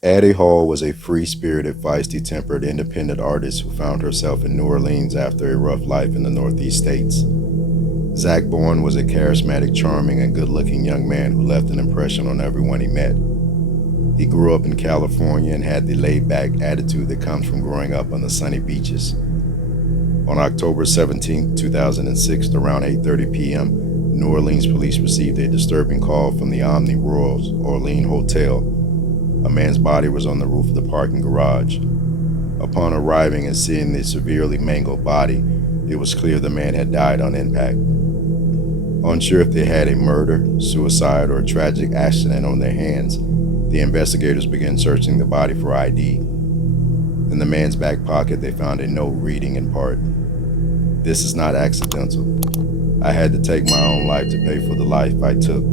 Addie Hall was a free-spirited, feisty-tempered, independent artist who found herself in New Orleans after a rough life in the Northeast states. Zack Bowen was a charismatic, charming, and good-looking young man who left an impression on everyone he met. He grew up in California and had the laid-back attitude that comes from growing up on the sunny beaches. On October 17, 2006, around 8:30 p.m., New Orleans police received a disturbing call from the Omni Royal Orleans Hotel. A man's body was on the roof of the parking garage. Upon arriving and seeing the severely mangled body, it was clear the man had died on impact. Unsure if they had a murder, suicide, or a tragic accident on their hands, the investigators began searching the body for ID. In the man's back pocket, they found a note reading in part, "This is not accidental. I had to take my own life to pay for the life I took.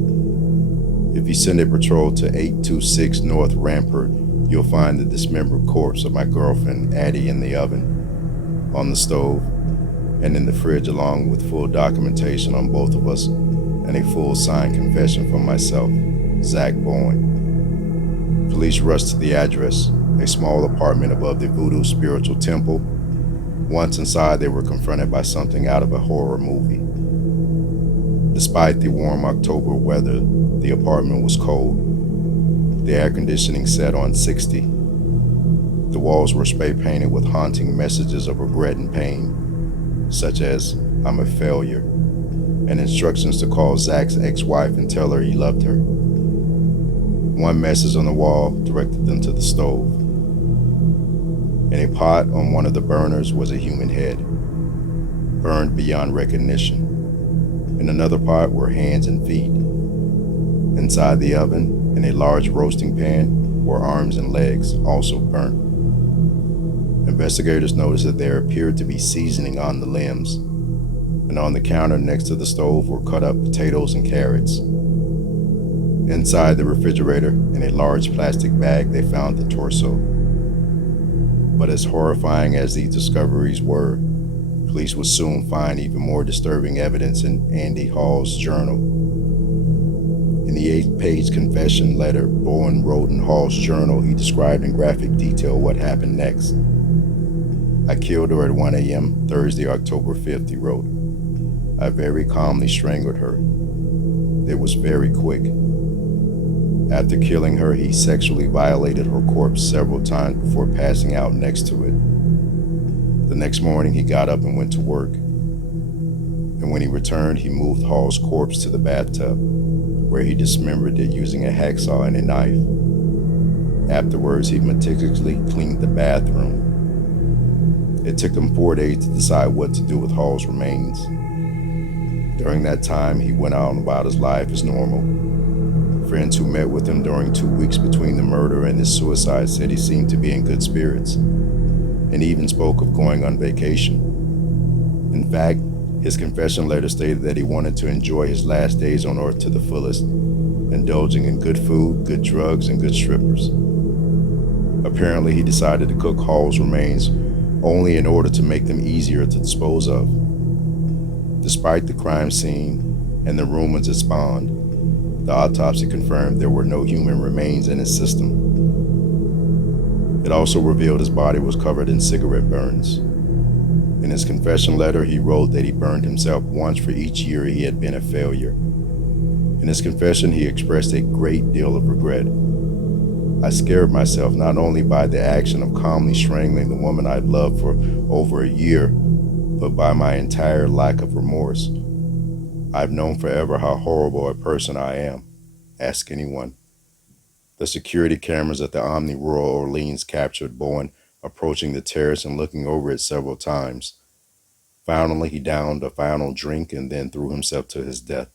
If you send a patrol to 826 North Rampart, you'll find the dismembered corpse of my girlfriend, Addie, in the oven, on the stove, and in the fridge, along with full documentation on both of us and a full signed confession from myself, Zack Bowen." Police rushed to the address, a small apartment above the Voodoo Spiritual Temple. Once inside, they were confronted by something out of a horror movie. Despite the warm October weather, the apartment was cold. The air conditioning set on 60. The walls were spray painted with haunting messages of regret and pain, such as, "I'm a failure," and instructions to call Zack's ex-wife and tell her he loved her. One message on the wall directed them to the stove. In a pot on one of the burners was a human head, burned beyond recognition. In another pot were hands and feet. Inside the oven, in a large roasting pan, were arms and legs, also burnt. Investigators noticed that there appeared to be seasoning on the limbs, and on the counter next to the stove were cut up potatoes and carrots. Inside the refrigerator, in a large plastic bag, they found the torso. But as horrifying as these discoveries were, police would soon find even more disturbing evidence in Addie Hall's journal. In the 8-page confession letter Bowen wrote in Hall's journal, he described in graphic detail what happened next. "I killed her at 1 a.m. Thursday, October 5th, he wrote. "I very calmly strangled her. It was very quick. After killing her, he sexually violated her corpse several times before passing out next to it. The next morning, he got up and went to work. And when he returned, he moved Hall's corpse to the bathtub, where he dismembered it using a hacksaw and a knife. Afterwards, he meticulously cleaned the bathroom. It took him 4 days to decide what to do with Hall's remains. During that time, he went on about his life as normal. Friends who met with him during 2 weeks between the murder and his suicide said he seemed to be in good spirits, and even spoke of going on vacation. In fact, his confession letter stated that he wanted to enjoy his last days on earth to the fullest, indulging in good food, good drugs, and good strippers. Apparently, he decided to cook Hall's remains only in order to make them easier to dispose of. Despite the crime scene and the rumors it spawned, the autopsy confirmed there were no human remains in his system. It also revealed his body was covered in cigarette burns. In his confession letter, he wrote that he burned himself once for each year he had been a failure. In his confession, he expressed a great deal of regret. "I scared myself not only by the action of calmly strangling the woman I'd loved for over a year, but by my entire lack of remorse. I've known forever how horrible a person I am. Ask anyone." The security cameras at the Omni Royal Orleans captured Bowen approaching the terrace and looking over it several times. Finally, he downed a final drink and then threw himself to his death.